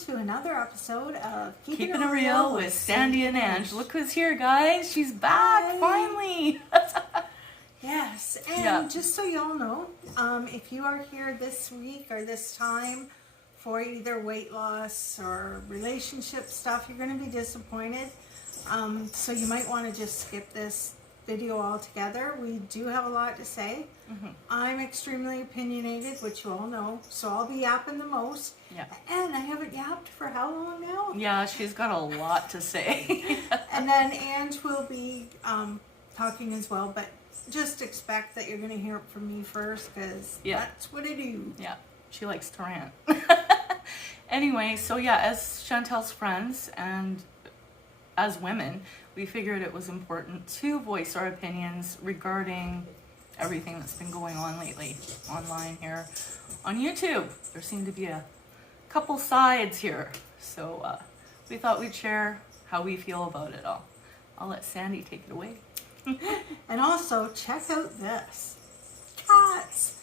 to another episode of Keeping It Real with Sandy and Ange. Look who's here, guys. She's back, finally. Yes, and just so y'all know, if you are here this week or this time for either weight loss or relationship stuff, you're going to be disappointed. So you might want to just skip this video altogether. We do have a lot to say. I'm extremely opinionated, which you all know, so I'll be yapping the most. Yeah. And I haven't yapped for how long now? Yeah, she's got a lot to say. And then Ange will be talking as well, but just expect that you're going to hear it from me first, because that's what I do. Yeah, she likes to rant. Anyway, so yeah, as Chantal's friends and as women, we figured it was important to voice our opinions regarding everything that's been going on lately online here on YouTube. There seem to be a couple sides here, so we thought we'd share how we feel about it all. I'll let Sandy take it away. And also, check out this. Cats!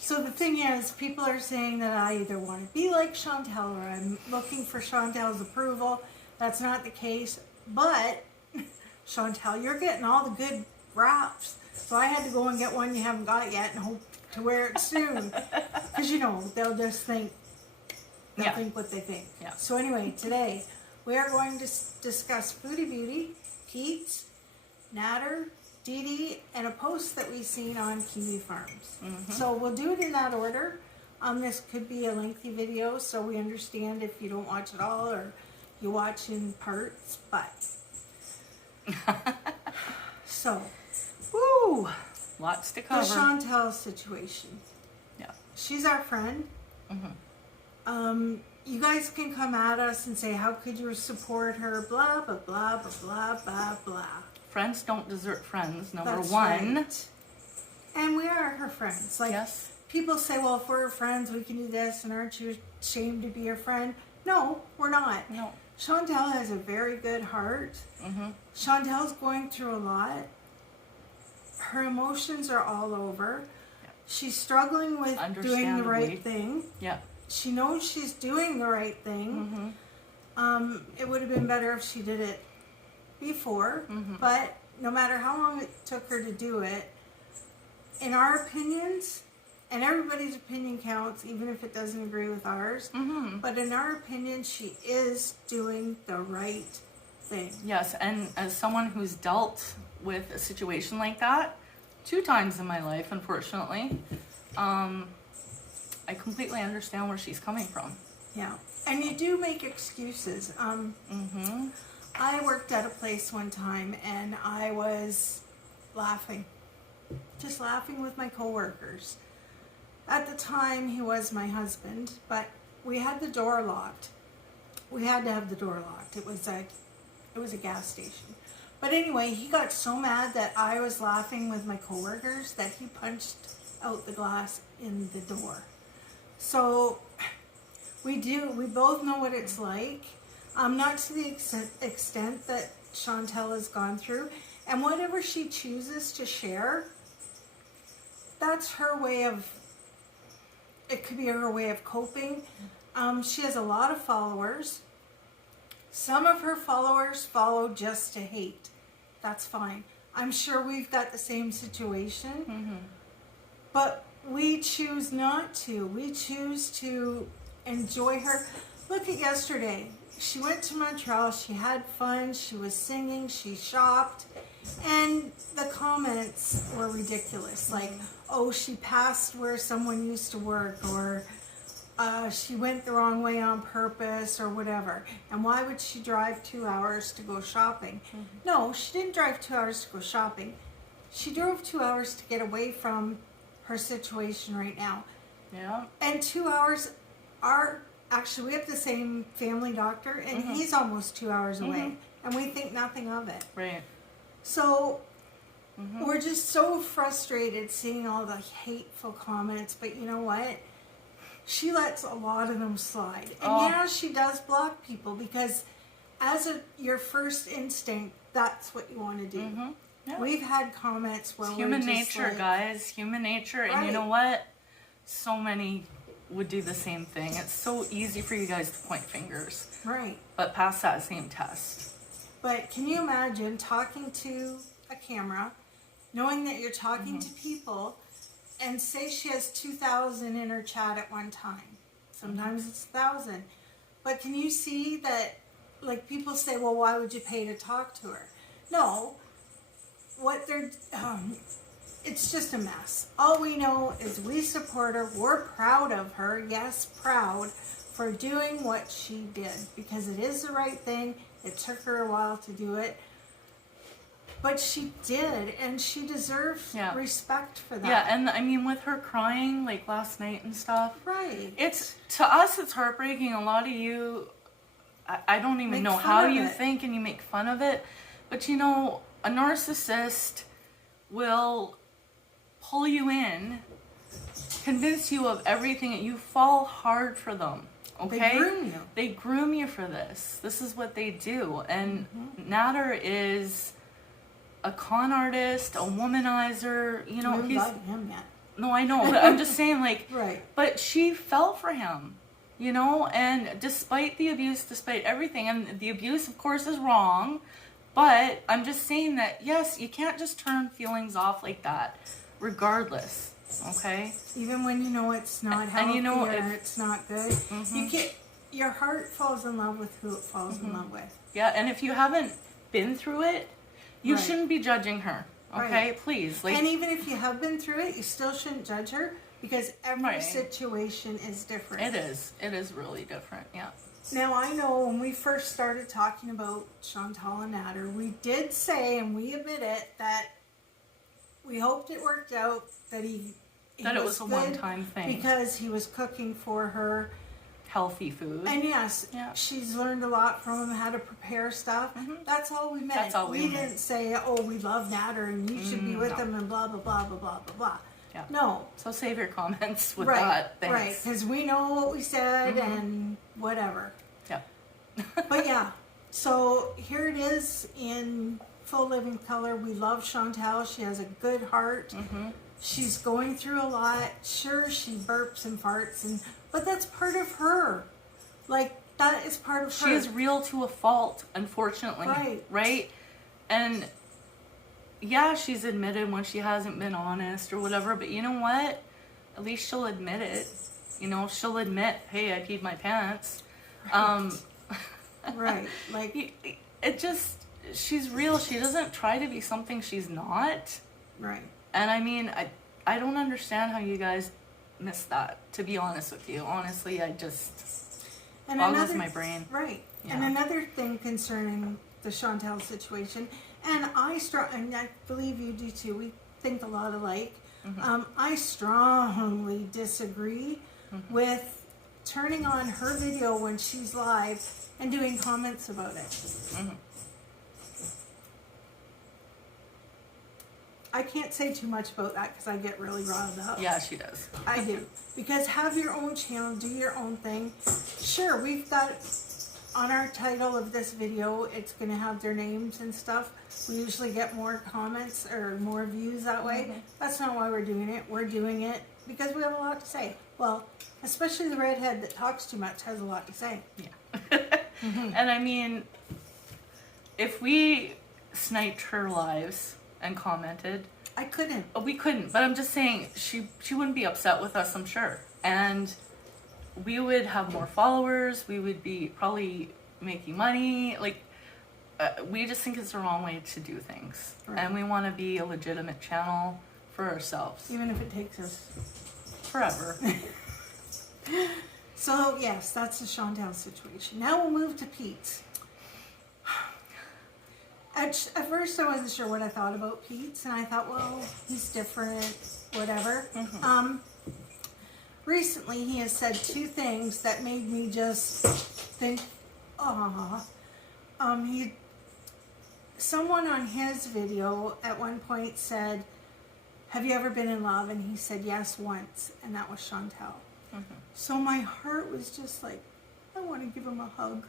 So the thing is, people are saying that I either want to be like Chantal or I'm looking for Chantal's approval. That's not the case. But, Chantal, you're getting all the good wraps. So I had to go and get one you haven't got yet and hope to wear it soon. Because, you know, they'll just think, think what they think. Yeah. So anyway, today we are going to discuss Foodie Beauty, Peetz, Nader, Dede, and a post that we've seen on Kiwi Farms. So we'll do it in that order. This could be a lengthy video, so we understand if you don't watch it all or you watch in parts, but so woo, lots to cover. The Chantal situation. Yeah, she's our friend. You guys can come at us and say, how could you support her, blah blah blah blah blah blah blah. Friends don't desert friends, number That's one. Right. And we are her friends. Like, people say, well, if we're friends, we can do this, and aren't you ashamed to be her friend? No, we're not. No. Chantal has a very good heart. Chantal's going through a lot. Her emotions are all over. She's struggling with doing the right thing. Yeah. She knows she's doing the right thing. It would have been better if she did it before, but no matter how long it took her to do it, in our opinions, and everybody's opinion counts, even if it doesn't agree with ours, but in our opinion, she is doing the right thing. Yes, and as someone who's dealt with a situation like that 2 times in my life, unfortunately, I completely understand where she's coming from. Yeah, and you do make excuses. I worked at a place one time and I was laughing. Just laughing with my coworkers. At the time, he was my husband, but we had the door locked. We had to have the door locked. It was a gas station. But anyway, he got so mad that I was laughing with my coworkers that he punched out the glass in the door. So we both know what it's like. Not to the extent that Chantal has gone through. And whatever she chooses to share, that's her way of, it could be her way of coping. She has a lot of followers. Some of her followers follow just to hate. That's fine. I'm sure we've got the same situation. But we choose not to. We choose to enjoy her. Look at yesterday. She went to Montreal, she had fun, she was singing, she shopped, and the comments were ridiculous. Like, oh, she passed where someone used to work, or she went the wrong way on purpose, or whatever. And why would she drive 2 hours to go shopping? No, she didn't drive 2 hours to go shopping. She drove 2 hours to get away from her situation right now. Yeah. And 2 hours are... Actually, we have the same family doctor, and he's almost 2 hours away, and we think nothing of it. Right. So, we're just so frustrated seeing all the hateful comments, but you know what? She lets a lot of them slide. And yeah, she does block people, because as your first instinct, that's what you want to do. Yeah. We've had comments where it's human nature, guys. Human nature. And you know what? So many would do the same thing. It's so easy for you guys to point fingers, Right. but pass that same test. But can you imagine talking to a camera, knowing that you're talking to people, and say she has 2,000 in her chat at one time. Sometimes it's 1,000. But can you see that, like, people say, well, why would you pay to talk to her? No. What they're, it's just a mess. All we know is we support her. We're proud of her. Yes, proud for doing what she did. Because it is the right thing. It took her a while to do it. But she did, and she deserves respect for that. Yeah, and I mean, with her crying, like, last night and stuff. Right. It's, to us, it's heartbreaking. A lot of you, I don't even know how you think, and you make fun of it. But, you know, a narcissist will pull you in, convince you of everything, and you fall hard for them. Okay? They groom you. They groom you for this. This is what they do. And Nader is a con artist, a womanizer, you know. We haven't got him yet. No, I know, but I'm just saying, like, Right. But she fell for him, you know, and despite the abuse, despite everything, and the abuse, of course, is wrong, but I'm just saying that, yes, you can't just turn feelings off like that, regardless, okay? Even when you know it's not healthy, and you know, or if, it's not good, you can't, your heart falls in love with who it falls in love with. Yeah, and if you haven't been through it, you Right. shouldn't be judging her, okay? Right. Please. Like, And even if you have been through it, you still shouldn't judge her, because every Right. situation is different. it is. It is really different, yeah. Now, I know when we first started talking about Chantal and Nader, we did say, and we admit it, that we hoped it worked out, that he That it was a good one-time thing. because he was cooking for her. Healthy food. And yes, Yeah. she's learned a lot from him, how to prepare stuff. That's all we meant. That's all we meant. didn't say, oh, we love Nader and you should be with him and blah, blah, blah, blah, blah, blah, blah. Yeah. No. So save your comments with Right, that. Thanks. right. Because we know what we said and whatever. Yeah. But yeah, so here it is in full living color. We love Chantal. She has a good heart. She's going through a lot. Sure, she burps and farts, but that's part of her. Like, that is part of her. She is real to a fault, unfortunately. Right. Right? And yeah, she's admitted when she hasn't been honest or whatever, but you know what? At least she'll admit it. You know, she'll admit, hey, I peed my pants. Right. Like, it just, she's real. She doesn't try to be something she's not. right. And I mean, I don't understand how you guys miss that, to be honest with you. Honestly, I just And boggles my brain. Right. Yeah. And another thing concerning the Chantal situation, and I believe you do too, we think a lot alike. I strongly disagree with turning on her video when she's live and doing comments about it. I can't say too much about that because I get really riled up. Yeah, she does. I do. Because have your own channel, do your own thing. Sure, we've got on our title of this video, it's going to have their names and stuff. We usually get more comments or more views that way. That's not why we're doing it. We're doing it because we have a lot to say. Well, especially the redhead that talks too much has a lot to say. Yeah. And I mean, if we sniped her lives and commented, I couldn't. we couldn't, but I'm just saying she wouldn't be upset with us, I'm sure. And we would have more followers, we would be probably making money. Like, we just think it's the wrong way to do things. Right. And we want to be a legitimate channel for ourselves. Even if it takes us Forever. So, yes, that's the Chantal situation. Now we'll move to Peetz. At first, I wasn't sure what I thought about Peetz, and I thought, well, he's different, whatever. Recently, he has said two things that made me just think, someone on his video at one point said, have you ever been in love? And he said, yes, once, and that was Chantal. So my heart was just like, I want to give him a hug.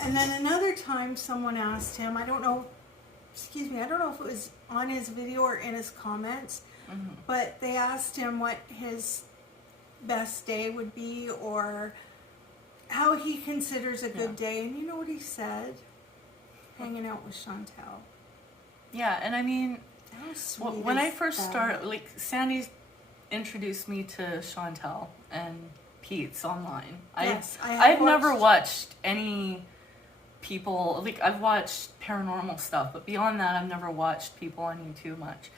And then another time someone asked him, I don't know if it was on his video or in his comments, but they asked him what his best day would be or how he considers a good day. And you know what he said? Hanging out with Chantal. Yeah, and I mean, How sweet when I is first that? started, like, Sandy introduced me to Chantal and Peetz online. Yes, I've never watched any people, like, I've watched paranormal stuff, but beyond that, I've never watched people on YouTube much.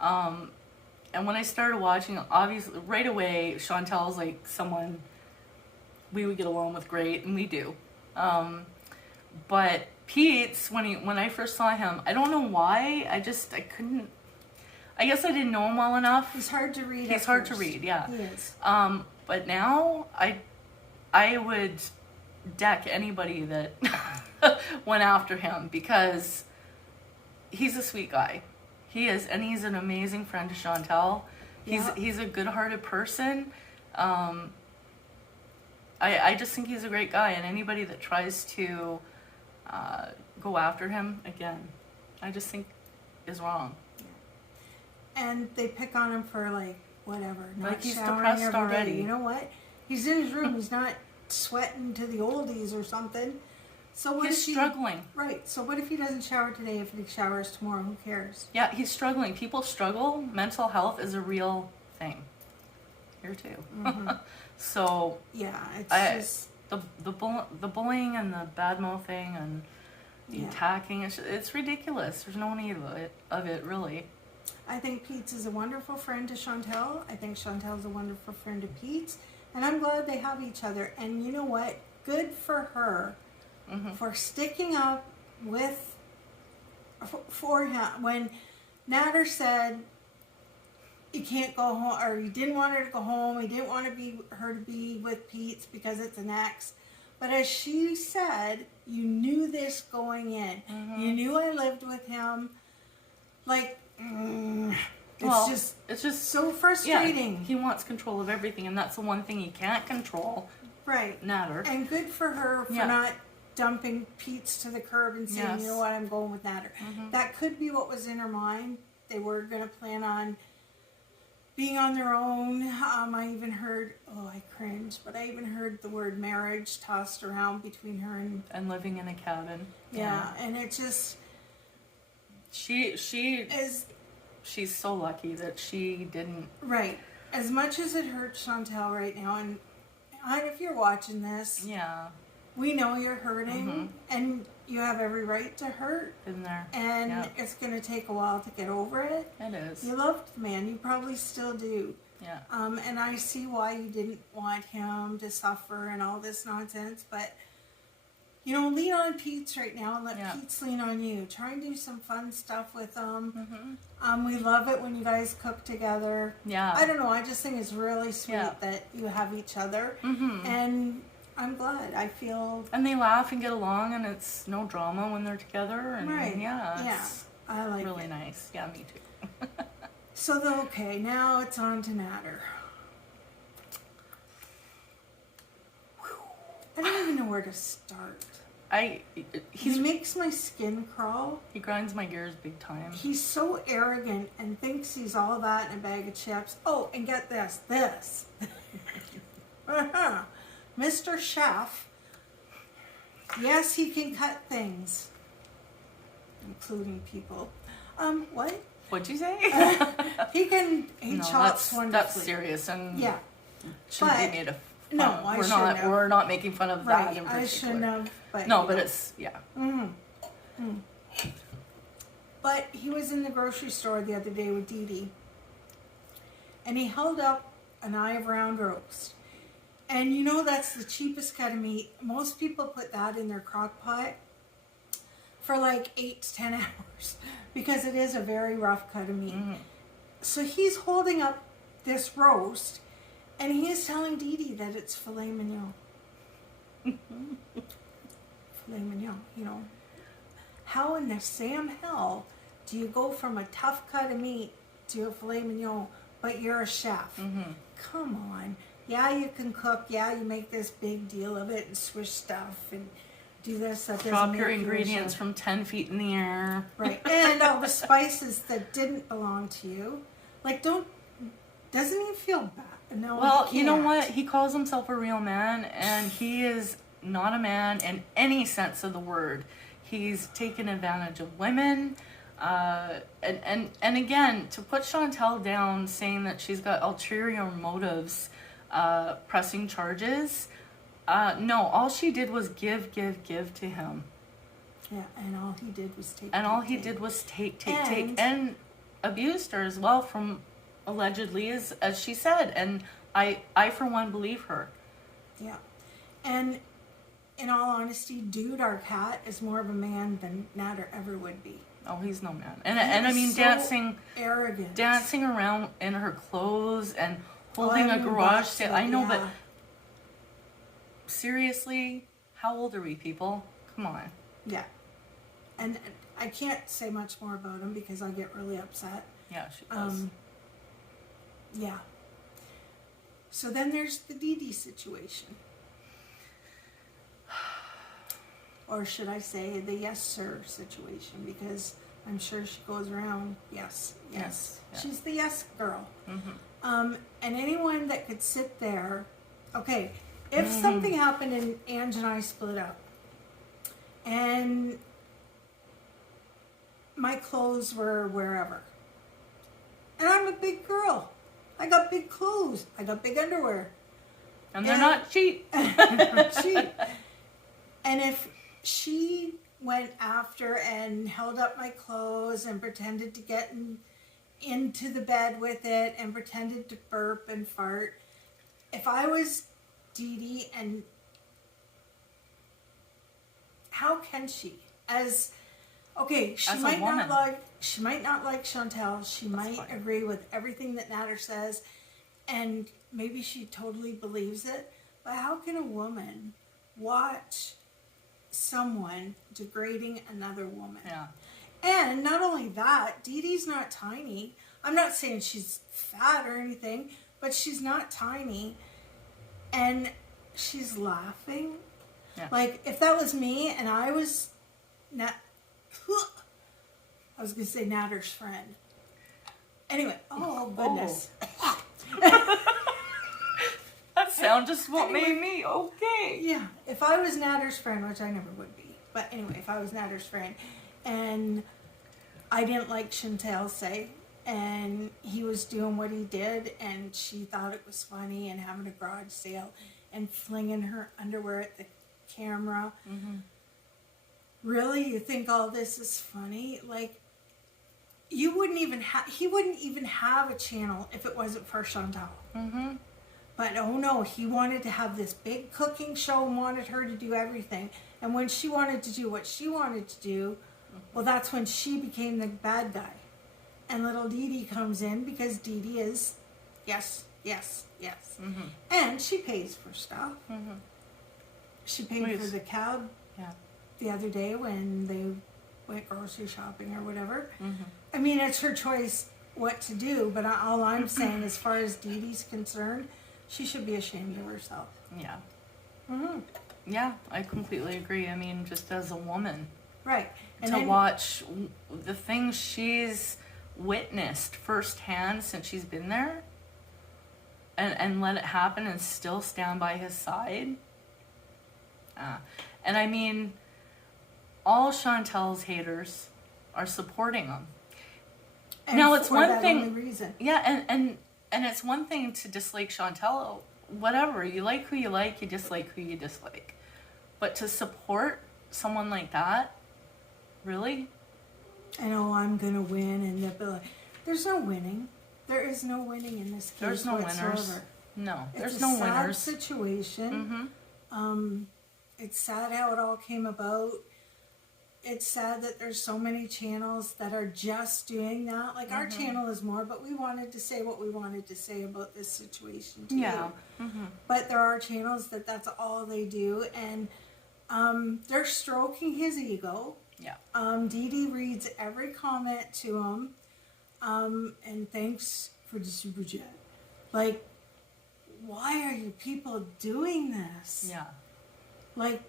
And when I started watching, obviously, right away, Chantal's like someone we would get along with great, and we do. But Peetz, when I first saw him, I don't know why, I couldn't, I guess I didn't know him well enough. He's hard to read. He's hard to read, yeah. He is. But now I would deck anybody that went after him because he's a sweet guy. He is, and he's an amazing friend to Chantal. He's a good-hearted person. I just think he's a great guy, and anybody that tries to go after him, again, I just think is wrong. And they pick on him for like whatever, not Like he's showering depressed every already. day. You know what? He's in his room. He's not sweating to the oldies or something. So what He's if he, struggling. Right. So what if he doesn't shower today? If he showers tomorrow, who cares? Yeah, he's struggling. People struggle. Mental health is a real thing. Here too. So Yeah, it's just the bullying and the bad mouthing and the attacking, it's ridiculous. There's no need of it really. I think Peetz is a wonderful friend to Chantal. I think Chantal's a wonderful friend to Peetz. And I'm glad they have each other. And you know what? Good for her for sticking up for him. When Nader said he can't go home, or he didn't want her to go home, he didn't want her to be with Peetz because it's an ex. But as she said, you knew this going in. You knew I lived with him. Like, it's just so frustrating. Yeah, he wants control of everything, and that's the one thing he can't control. Right. Nader. And good for her for not dumping Peetz to the curb and saying, you know what, I'm going with Nader. That could be what was in her mind. They were going to plan on being on their own. I even heard, I cringe, but I even heard the word marriage tossed around between her and living in a cabin. Yeah, and it just... She's so lucky that she didn't... Right. As much as it hurts Chantal right now, and if you're watching this, we know you're hurting, and you have every right to hurt. Been there. And it's going to take a while to get over it. It is. You loved the man. You probably still do. Yeah. And I see why you didn't want him to suffer and all this nonsense, but... lean on Peetz right now and let Peetz lean on you. Try and do some fun stuff with them. We love it when you guys cook together. Yeah. I don't know. I just think it's really sweet that you have each other. And I'm glad. I feel... And they laugh and get along, and it's no drama when they're together. And Right. It's I like really it. nice. Yeah, me too. So, okay, now it's on to Nader. I don't even know where to start. He makes my skin crawl. He grinds my gears big time. He's so arrogant and thinks he's all that in a bag of chips. Oh, and get this. Mr. Chef, yes, he can cut things, including people. What? What'd you say? He chops wonderfully. That's serious and shouldn't be made of fun. No, I shouldn't have. We're not making fun of that in particular. I shouldn't have. But no, but it's, But he was in the grocery store the other day with DeeDee, and he held up an eye of round roast. And that's the cheapest cut of meat. Most people put that in their crock pot for like 8 to 10 hours because it is a very rough cut of meat. So he's holding up this roast, and he is telling DeeDee that it's filet mignon. Filet mignon, How in the Sam hell do you go from a tough cut of meat to a filet mignon, but you're a chef? Come on. Yeah, you can cook. Yeah, you make this big deal of it and swish stuff and do this. That drop your ingredients from 10 feet in the air. Right. And all the spices that didn't belong to you. Like, doesn't he feel bad? No, Well, he you know can't. what? He calls himself a real man, and he is not a man in any sense of the word. He's taken advantage of women. And again, to put Chantal down saying that she's got ulterior motives pressing charges, no, all she did was give to him. Yeah, and all he did was take. And take, all he take. did was take, and abused her as well, from allegedly, as she said. And I for one believe her. Yeah, and in all honesty, Dude, our cat, is more of a man than Nader ever would be. Oh, he's no man. And I mean, so dancing around in her clothes and holding a garage sale. I know, but seriously, how old are we, people? Come on. Yeah, and I can't say much more about him because I get really upset. Yeah, she does. Yeah. So then there's the DeeDee situation. Or should I say the yes sir situation, because I'm sure she goes around, yes. Yeah. She's the yes girl. Mm-hmm. And anyone that could sit there, okay, if something happened and Ange and I split up, and my clothes were wherever, and I'm a big girl, I got big clothes, I got big underwear. And they're not cheap. Cheap. And if she went after and held up my clothes and pretended to get into the bed with it and pretended to burp and fart, if I was DeeDee, and how can she? She might not like Chantal. She might agree with everything that Nader says, and maybe she totally believes it. But how can a woman watch someone degrading another woman? Yeah. And not only that, DeeDee's not tiny. I'm not saying she's fat or anything, but she's not tiny. And she's laughing. Yeah. Like, if that was me and I was I was going to say Nader's friend. Anyway, oh goodness. That sound just what made me okay. Yeah, if I was Nader's friend, which I never would be, but anyway, if I was Nader's friend, and I didn't like Chantal say, and he was doing what he did, and she thought it was funny, and having a garage sale, and flinging her underwear at the camera. Mm-hmm. Really, you think all this is funny? Like, he wouldn't even have a channel if it wasn't for Chantal. Mm-hmm. But oh no, he wanted to have this big cooking show and wanted her to do everything. And when she wanted to do what she wanted to do, well, that's when she became the bad guy. And little DeeDee comes in because DeeDee is yes. Mm-hmm. And she pays for stuff. Mm-hmm. She paid for the cab the other day when they went grocery shopping or whatever. Mm-hmm. I mean, it's her choice what to do, but all I'm saying, as far as DeeDee's concerned, she should be ashamed of herself. Yeah. Mm-hmm. Yeah, I completely agree. I mean, just as a woman. Right. And to then, watch the things she's witnessed firsthand since she's been there, and let it happen and still stand by his side. And I mean, all Chantal's haters are supporting him. and now it's for one that thing. only reason. Yeah, and it's one thing to dislike Chantal. Whatever, you like who you like, you dislike who you dislike. But to support someone like that, really? And I'm gonna win, and they'll be like, there's no winning. There is no winning in this case. There's no whatsoever. winners. No, there's It's no a sad winners. situation. Mm-hmm. It's sad how it all came about. It's sad that there's so many channels that are just doing that. Like, our channel is more, but we wanted to say what we wanted to say about this situation too. Yeah. Mm-hmm. But there are channels that's all they do, and they're stroking his ego. Yeah. DeeDee reads every comment to him, and thanks for the super chat. Like, why are you people doing this? Yeah. Like,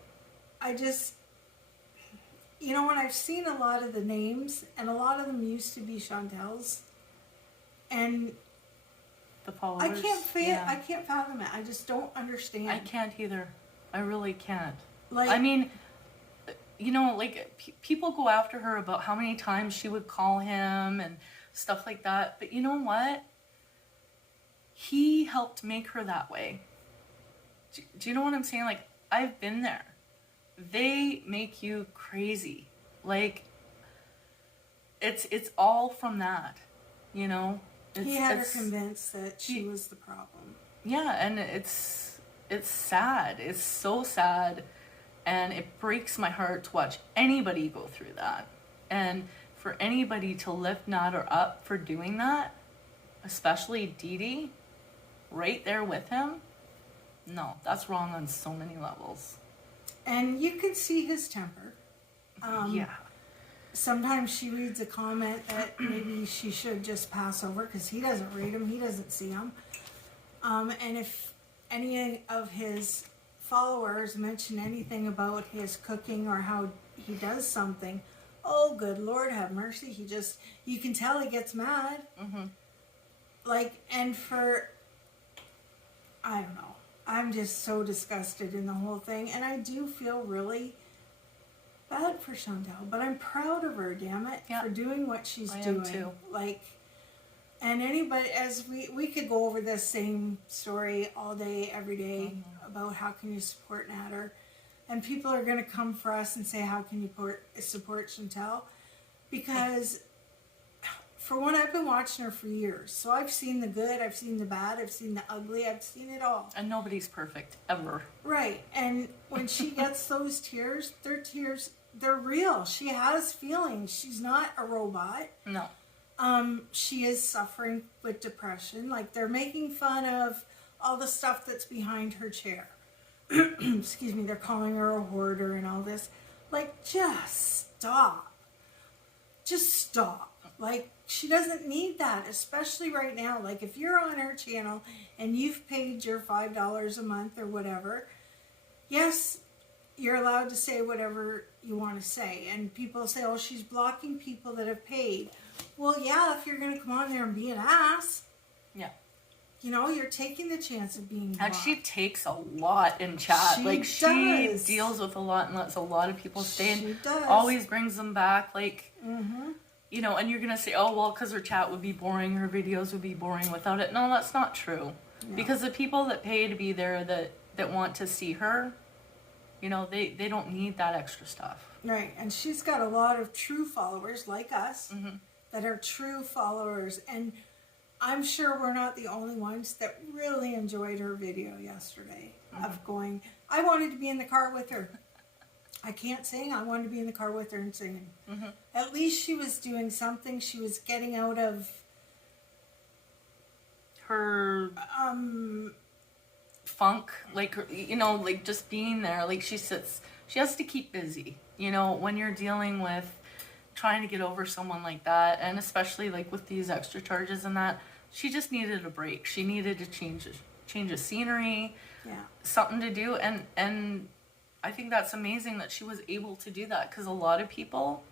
when I've seen a lot of the names, and a lot of them used to be Chantal's, and the followers. I can't fathom it. I just don't understand. I can't either. I really can't. Like, I mean, you know, like people go after her about how many times she would call him and stuff like that. But you know what? He helped make her that way. Do you know what I'm saying? Like, I've been there. They make you crazy. Like, it's all from that, you know? He had her convinced that she was the problem. Yeah, and it's sad. It's so sad. And it breaks my heart to watch anybody go through that. And for anybody to lift Nader up for doing that, especially DeeDee, right there with him, no, that's wrong on so many levels. And you can see his temper. Yeah. Sometimes she reads a comment that maybe she should just pass over because he doesn't read them, he doesn't see them. And if any of his followers mention anything about his cooking or how he does something, oh, good Lord, have mercy. You can tell he gets mad. Mm-hmm. Like, and I don't know. I'm just so disgusted in the whole thing. And I do feel really bad for Chantal, but I'm proud of her, damn it, for doing what she's doing. I am too. Like, and anybody, as we could go over this same story all day, every day, about how can you support Nader, and people are going to come for us and say, how can you support Chantal? Because, for one, I've been watching her for years, so I've seen the good, I've seen the bad, I've seen the ugly, I've seen it all. And nobody's perfect, ever. Right, and when she gets those tears, they're real. She has feelings. She's not a robot. No. She is suffering with depression. Like, they're making fun of all the stuff that's behind her chair. Excuse me, they're calling her a hoarder and all this. Like, just stop. Just stop. Like, she doesn't need that, especially right now. Like, if you're on her channel and you've paid your $5 a month or whatever, yes, you're allowed to say whatever you want to say. And people say, oh, she's blocking people that have paid. Well, yeah, if you're going to come on there and be an ass. Yeah. You know, you're taking the chance of being blocked. And she takes a lot in chat. She deals with a lot and lets a lot of people stay. And She does. always brings them back. Like, you know, and you're going to say, oh, well, because her chat would be boring, her videos would be boring without it. No, that's not true. No. Because the people that pay to be there that want to see her, you know, they don't need that extra stuff. Right. And she's got a lot of true followers like us that are true followers. And I'm sure we're not the only ones that really enjoyed her video yesterday of going, I wanted to be in the car with her. I can't sing. I wanted to be in the car with her and singing. At least she was doing something. She was getting out of her funk, like, you know, like just being there. Like, she has to keep busy, you know, when you're dealing with trying to get over someone like that, and especially like with these extra charges and that, she just needed a break. She needed to change of scenery, something to do, and I think that's amazing that she was able to do that, because a lot of people,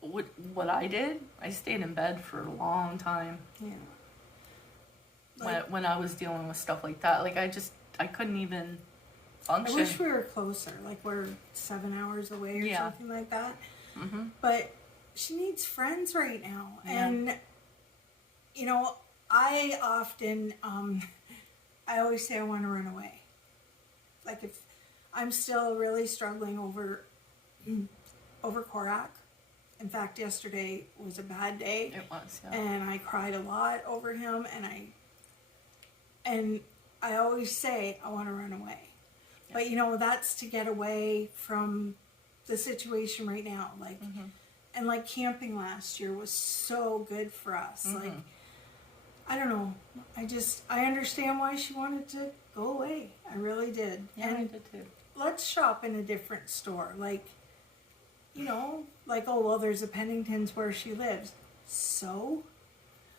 what I did, I stayed in bed for a long time. Yeah. Like, when I was dealing with stuff like that, like I couldn't even function. I wish we were closer, like we're 7 hours away or something like that. But she needs friends right now, and you know, I often, I always say I want to run away. Like, if I'm still really struggling over Korak. In fact, yesterday was a bad day. It was, yeah. And I cried a lot over him, and I always say I want to run away. Yeah. But you know, that's to get away from the situation right now. Like, and like camping last year was so good for us. Like, I don't know. I understand why she wanted to go away. I really did. Yeah, and I did too. Let's shop in a different store. Like, you know, like, oh, well, there's a Pennington's where she lives. So,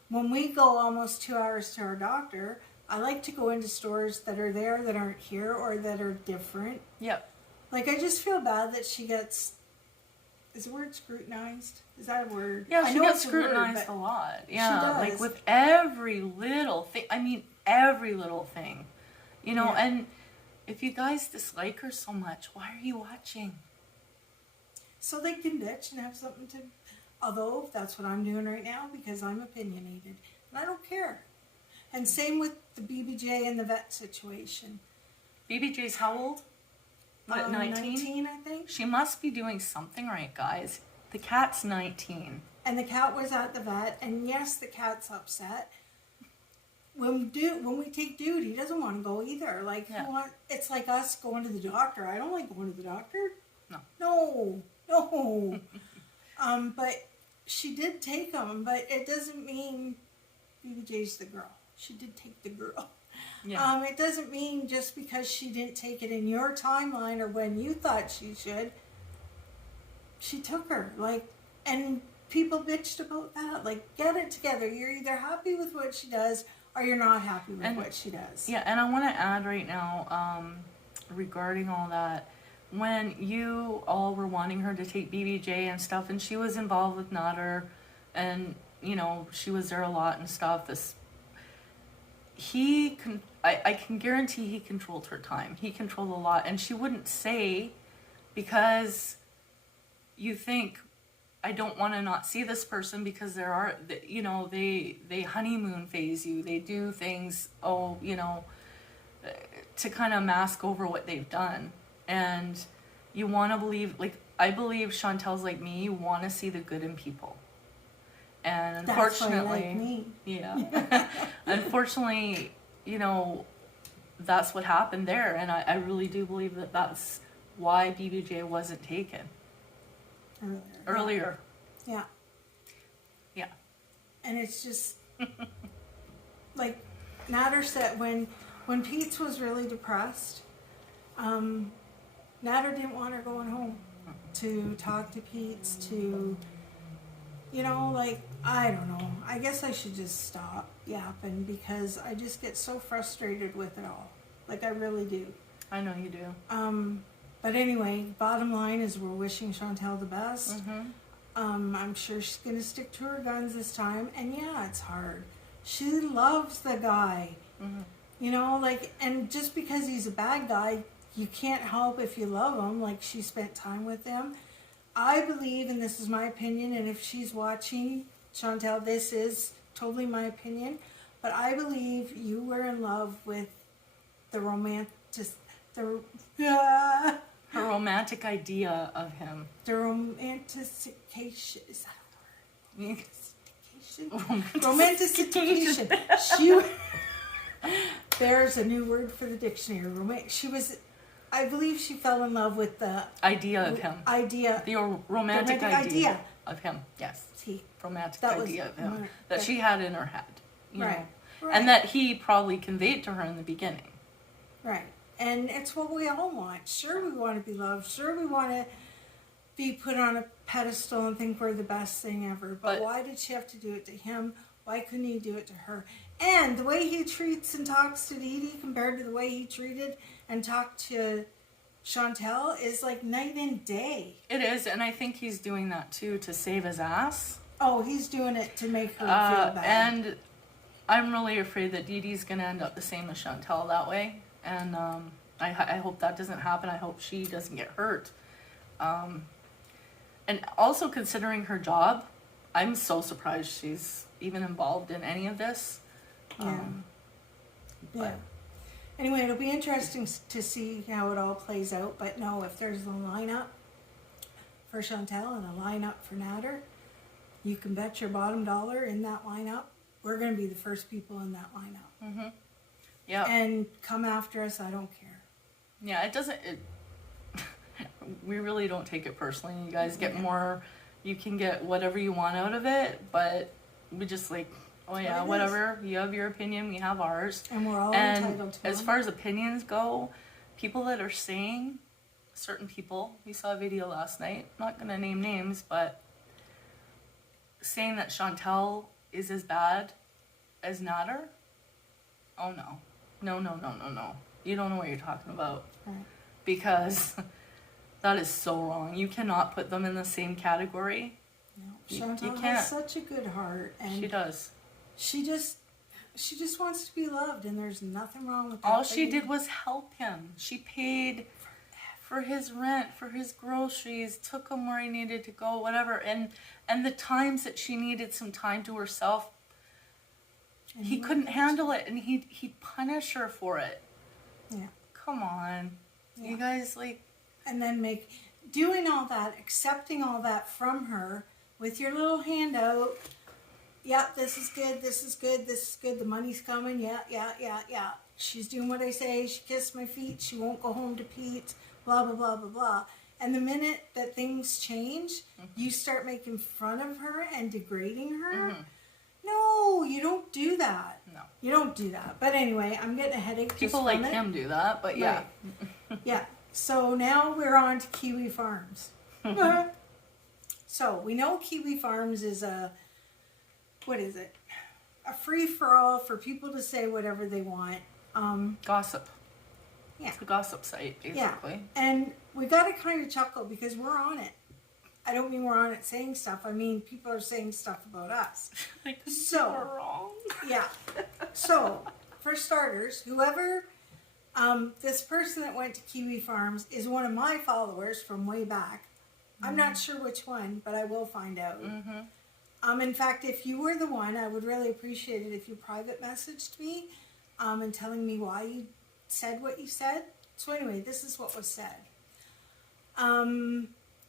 when we go almost 2 hours to our doctor, I like to go into stores that are there that aren't here or that are different. Yep. Like, I just feel bad that she gets is the word scrutinized? Is that a word? Yeah, I she know gets it's a word, scrutinized but a lot. Yeah, like does. with every little thing. I mean, every little thing. You know, Yeah. and if you guys dislike her so much, why are you watching? So they can bitch and have something to, although that's what I'm doing right now because I'm opinionated and I don't care. And same with the BBJ and the vet situation. BBJ's how old? What, 19? 19, I think. She must be doing something right, guys. The cat's 19. And the cat was at the vet, and yes, the cat's upset. When we take Dede, he doesn't want to go either. Like, Yeah. it's like us going to the doctor. I don't like going to the doctor. No. No. But she did take him, but it doesn't mean BBJ's the girl. She did take the girl. Yeah. It doesn't mean just because she didn't take it in your timeline or when you thought she should, she took her. Like, and people bitched about that. Like, get it together. You're either happy with what she does or you're not happy with what she does. Yeah, and I want to add right now, regarding all that, when you all were wanting her to take BBJ and stuff, and she was involved with Nader, and, you know, she was there a lot and stuff, I can guarantee he controlled her time. He controlled a lot, and she wouldn't say, because you think, I don't want to not see this person because there are, you know, they honeymoon phase you. They do things, you know, to kind of mask over what they've done. And you want to believe, like, I believe Chantal's like me, you want to see the good in people. And unfortunately, that's why I like me. Yeah, unfortunately, you know, that's what happened there. And I really do believe that that's why BBJ wasn't taken. Earlier. Yeah. Yeah. And it's just like Nader said when Peetz was really depressed, Nader didn't want her going home to talk to Peetz, to, you know, like, I don't know. I guess I should just stop yapping because I just get so frustrated with it all. Like, I really do. I know you do. But anyway, bottom line is we're wishing Chantal the best. I'm sure she's going to stick to her guns this time. And yeah, it's hard. She loves the guy. You know, like, and just because he's a bad guy, you can't help if you love him. Like, she spent time with him. I believe, and this is my opinion, and if she's watching, Chantal, this is totally my opinion, but I believe you were in love with the Her romantic idea of him. The romantication, is that a word? Romanticication. Romanticication. There's a new word for the dictionary. I believe she fell in love with the idea of him. The romantic idea of him. Yes. Romantic idea of him that she had in her head. You know? And that he probably conveyed to her in the beginning. Right. And it's what we all want. Sure, we want to be loved. Sure, we want to be put on a pedestal and think we're the best thing ever. But why did she have to do it to him? Why couldn't he do it to her? And the way he treats and talks to Dede compared to the way he treated and talked to Chantal is like night and day. It is, and I think he's doing that too to save his ass. Oh, he's doing it to make her feel bad. And I'm really afraid that Dede's going to end up the same as Chantal that way. And I hope that doesn't happen. I hope she doesn't get hurt. And also considering her job, I'm so surprised she's even involved in any of this. Yeah. Anyway, it'll be interesting to see how it all plays out. But no, if there's a lineup for Chantal and a lineup for Nader, you can bet your bottom dollar in that lineup, we're going to be the first people in that lineup. Yeah. And come after us, I don't care. Yeah, it doesn't... we really don't take it personally. You guys get more... You can get whatever you want out of it, but we just like... Oh yeah, whatever. You have your opinion, we have ours. And we're all entitled to as them. far as opinions go, people that are saying, certain people, we saw a video last night, not going to name names, but saying that Chantal is as bad as Nader. Oh no. No. You don't know what you're talking about. Right. Because That is so wrong. You cannot put them in the same category. No, You Chantal can't. has such a good heart, and She does. she just wants to be loved, and there's nothing wrong with that. All she did was help him. She paid for his rent, for his groceries, took him where he needed to go, whatever. And the times that she needed some time to herself, And he couldn't handle it, and he'd punish her for it. Yeah. Come on. Yeah. You guys, like... And then doing all that, accepting all that from her with your little handout. Yep, this is good, this is good, this is good, the money's coming, yeah. She's doing what I say, she kissed my feet, she won't go home to Peetz, blah, blah, blah, blah, blah. And the minute that things change, you start making fun of her and degrading her. No, you don't do that. No. You don't do that. But anyway, I'm getting a headache. People like him do that, but yeah. Right. Yeah. So now we're on to Kiwi Farms. So we know Kiwi Farms is what is it? A free-for-all for people to say whatever they want. Gossip. Yeah. It's a gossip site, basically. Yeah. And we got to kind of chuckle because we're on it. I don't mean we're on it saying stuff. I mean people are saying stuff about us. So we're wrong. Yeah. So, for starters, whoever, this person that went to Kiwi Farms is one of my followers from way back. I'm not sure which one, but I will find out. In fact, if you were the one, I would really appreciate it if you private messaged me and telling me why you said what you said. So anyway, this is what was said.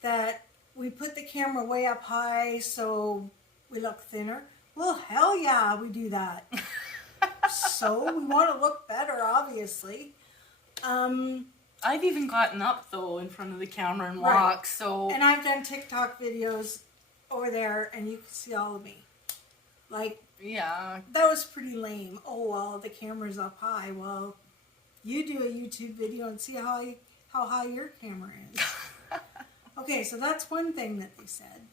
That we put the camera way up high so we look thinner. Well, hell yeah, we do that. So we want to look better, obviously. I've even gotten up, though, in front of the camera and walked, so... And I've done TikTok videos over there, and you can see all of me. Like, yeah. that was pretty lame. Oh, well, the camera's up high. Well, you do a YouTube video and see how high your camera is. Okay, so that's one thing that they said.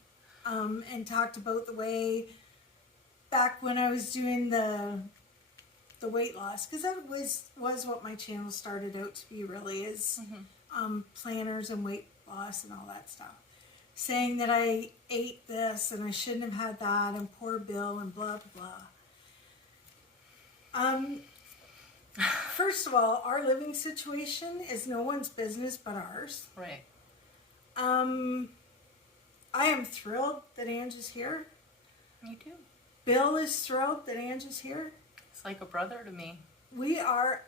And talked about the way, back when I was doing the weight loss, because that was what my channel started out to be, really, is planners and weight loss and all that stuff. Saying that I ate this and I shouldn't have had that and poor Bill and blah, blah, blah. First of all, our living situation is no one's business but ours. Right. I am thrilled that Ange is here. Me too. Bill is thrilled that Ange is here. It's like a brother to me. We are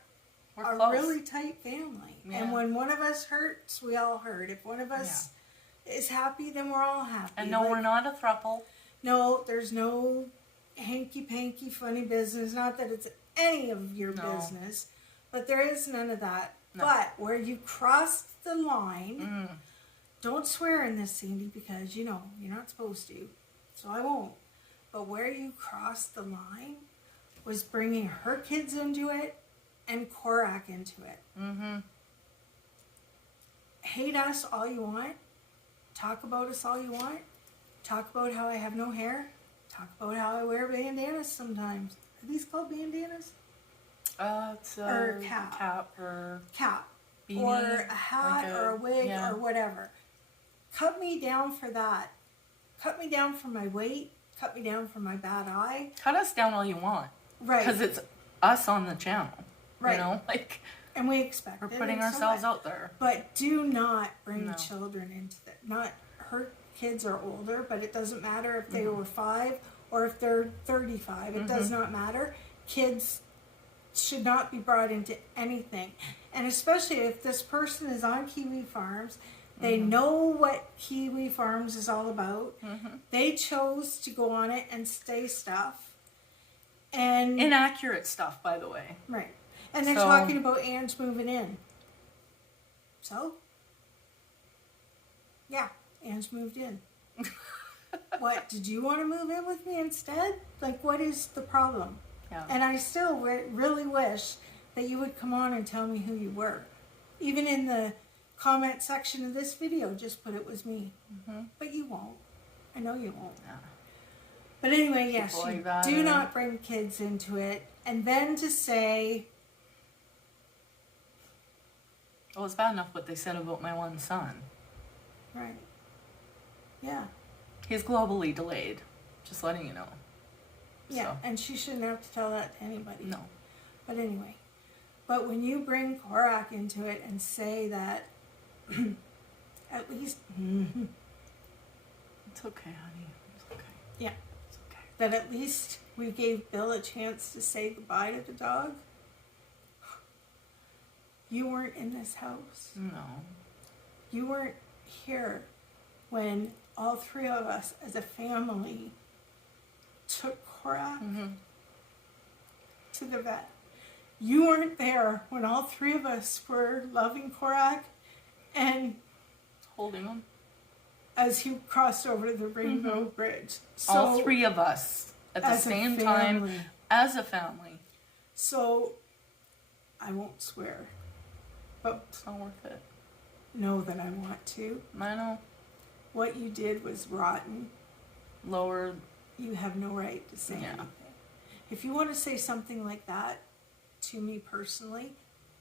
We're a close. really tight family. Yeah. And when one of us hurts, we all hurt. If one of us is happy, then we're all happy. And no, we're not a throuple. No, there's no hanky-panky funny business. Not that it's any of your business. But there is none of that. No. But where you crossed the line... Don't swear in this, Sandy, because, you know, you're not supposed to. So I won't. But where you crossed the line was bringing her kids into it and Korak into it. Hate us all you want. Talk about us all you want. Talk about how I have no hair. Talk about how I wear bandanas sometimes. Are these called bandanas? It's a Or cap. Cap or beanie, or a hat, like or a wig, yeah. or whatever. Cut me down for that. Cut me down for my weight. Cut me down for my bad eye. Cut us down all you want. Right. Because it's us on the channel. Right. You know? Like, and we expect we're it, putting and so ourselves what? out there. But do not bring No. children into that. Not, her kids are older, but it doesn't matter if they were 5 or if they're 35. It does not matter. Kids should not be brought into anything. And especially if this person is on Kiwi Farms, they know what Kiwi Farms is all about. They chose to go on it and say stuff. And Inaccurate stuff, by the way. right. And they're So- talking about Ange moving in. So? Yeah, Ange moved in. What, did you want to move in with me instead? Like, what is the problem? Yeah. And I still really wish that you would come on and tell me who you were. Even in the comment section of this video, just put it was me. But you won't. I know you won't. Yeah. But anyway, yes, People like you that, do not bring kids into it. And then to say, Well, it's bad enough what they said about my one son. Right. Yeah. He's globally delayed. Just letting you know. Yeah, So. and she shouldn't have to tell that to anybody. No. But anyway. But when you bring Korak into it and say that at least... It's okay, honey. It's okay. Yeah. It's okay. That at least we gave Bill a chance to say goodbye to the dog. You weren't in this house. No. You weren't here when all three of us as a family took Korak to the vet. You weren't there when all three of us were loving Korak and holding him as he crossed over the Rainbow Bridge. So, all three of us at the same time as a family. So I won't swear, but it's not worth it. Know that I want to. I know. What you did was rotten. Lower. You have no right to say anything. If you want to say something like that to me personally,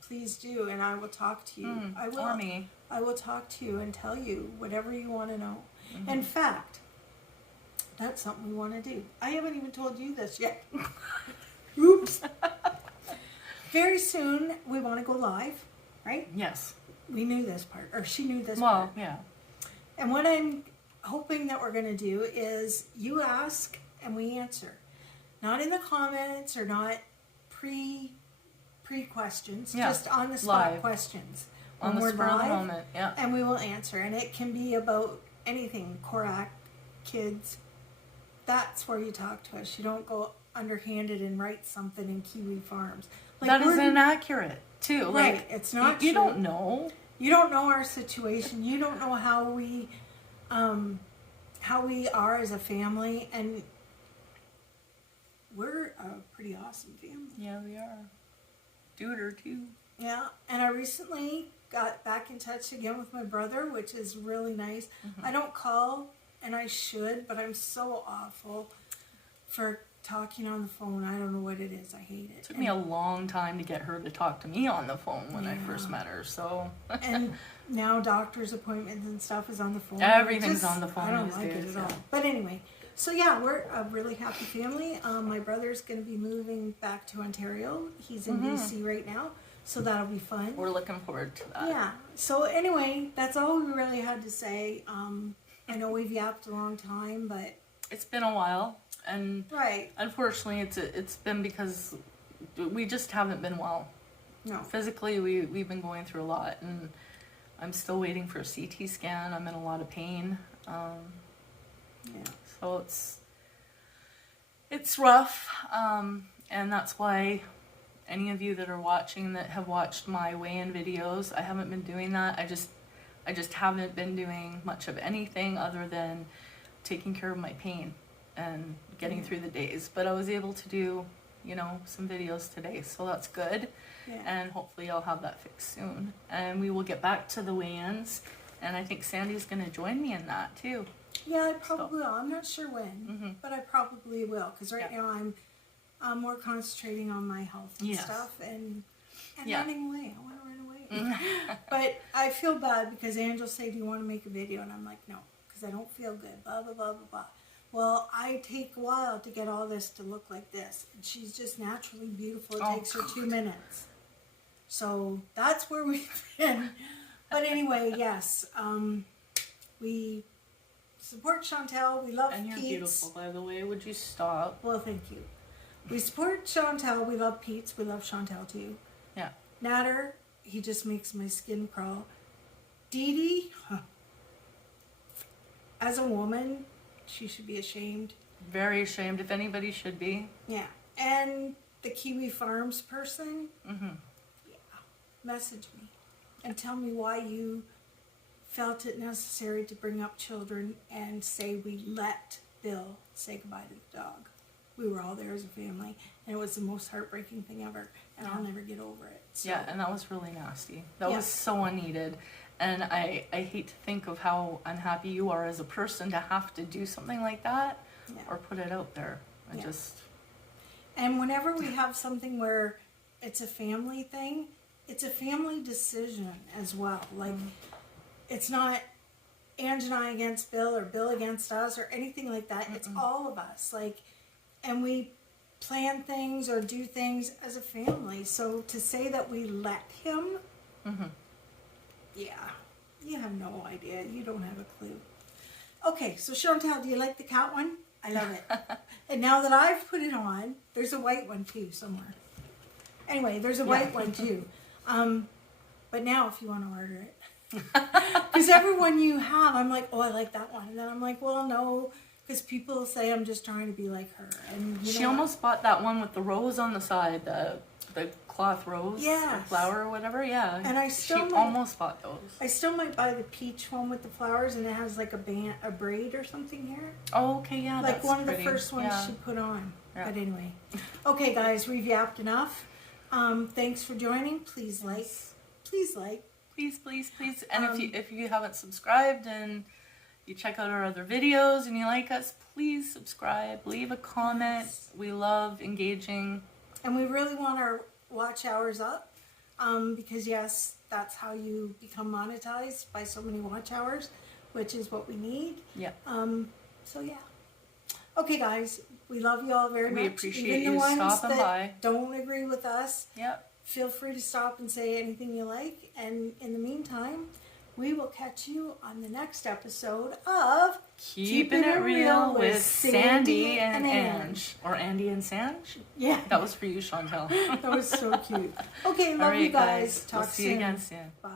please do, and I will talk to you. I will. Or me. I will talk to you and tell you whatever you want to know. In fact, that's something we want to do. I haven't even told you this yet. Oops. Very soon we want to go live, right? Yes. We knew this part, or she knew this part. Well, yeah. And what I'm hoping that we're going to do is you ask and we answer. Not in the comments or not pre-questions, just on the spot questions. On the spur of the moment, yeah. And we will answer. And it can be about anything, Korak, kids. That's where you talk to us. You don't go underhanded and write something in Kiwi Farms. Like, that is inaccurate, too. Right, like, it's not true. You don't know. You don't know our situation. You don't know how we are as a family. And we're a pretty awesome family. Yeah, we are. Duder, too. Yeah, and I recently got back in touch again with my brother, which is really nice. I don't call, and I should, but I'm so awful for talking on the phone. I don't know what it is. I hate it. It took me a long time to get her to talk to me on the phone when I first met her, so... And now doctor's appointments and stuff is on the phone. Everything's on the phone. I don't like it at all. But anyway, so yeah, we're a really happy family. My brother's going to be moving back to Ontario. He's in BC right now. So that'll be fun. We're looking forward to that. Yeah. So anyway, that's all we really had to say. I know we've yapped a long time, but... It's been a while. And unfortunately, it's been because we just haven't been well. No. Physically, we've been going through a lot. And I'm still waiting for a CT scan. I'm in a lot of pain. So it's rough. And that's why... Any of you that are watching that have watched my weigh-in videos, I haven't been doing that. I just haven't been doing much of anything other than taking care of my pain and getting through the days. But I was able to do, some videos today, so that's good. Yeah. And hopefully I'll have that fixed soon. And we will get back to the weigh-ins, and I think Sandy's going to join me in that too. Yeah, I probably will. I'm not sure when, but I probably will, because right now I'm more concentrating on my health and stuff and running away. I want to run away. But I feel bad because Angel said, do you want to make a video? And I'm like, no, because I don't feel good, blah, blah, blah, blah, blah. Well, I take a while to get all this to look like this. And she's just naturally beautiful. It takes her 2 minutes. So that's where we've been. But anyway, yes, we support Chantal. We love Peetz. And you're beautiful, by the way. Would you stop? Well, thank you. We support Chantal. We love Peetz. We love Chantal too. Yeah. Nader, he just makes my skin crawl. DeeDee, as a woman, she should be ashamed. Very ashamed, if anybody should be. Yeah. And the Kiwi Farms person, message me and tell me why you felt it necessary to bring up children and say we let Bill say goodbye to the dog. We were all there as a family, and it was the most heartbreaking thing ever, and I'll never get over it. So. Yeah, and that was really nasty. That was so unneeded, and I hate to think of how unhappy you are as a person to have to do something like that or put it out there. And whenever we have something where it's a family thing, it's a family decision as well. Like, it's not Ange and I against Bill or Bill against us or anything like that. It's all of us. Like, and we plan things or do things as a family. So to say that we let him, yeah, you have no idea. You don't have a clue. Okay, so Chantal, do you like the cat one? I love it. And now that I've put it on, there's a white one too somewhere. Anyway, there's a white one too. But now if you want to order it. Because everyone you have, I'm like, oh, I like that one. And then I'm like, well, no. Because people say I'm just trying to be like her. And you She know almost bought that one with the rose on the side, the cloth rose or flower or whatever. Yeah, and I still she almost bought those. I still might buy the peach one with the flowers, and it has like a braid or something here. Oh, okay, yeah, like that's one pretty. of the first ones Yeah. she put on. Yeah. But anyway, okay, guys, we've yapped enough. Thanks for joining. Please like. Please. And if you haven't subscribed and you check out our other videos and you like us, please subscribe. Leave a comment. We love engaging. And we really want our watch hours up. Because yes, that's how you become monetized, by so many watch hours, which is what we need. Yeah. So yeah. Okay, guys, we love you all very much. We appreciate Even the you ones stopping that by. don't agree with us. Yep. Feel free to stop and say anything you like. And in the meantime, we will catch you on the next episode of Keeping It Real with Sandy and Ange. Or Andy and Sange? Yeah. That was for you, Chantal. That was so cute. Okay, love All right, you guys. Talk We'll see soon. you again soon. Bye.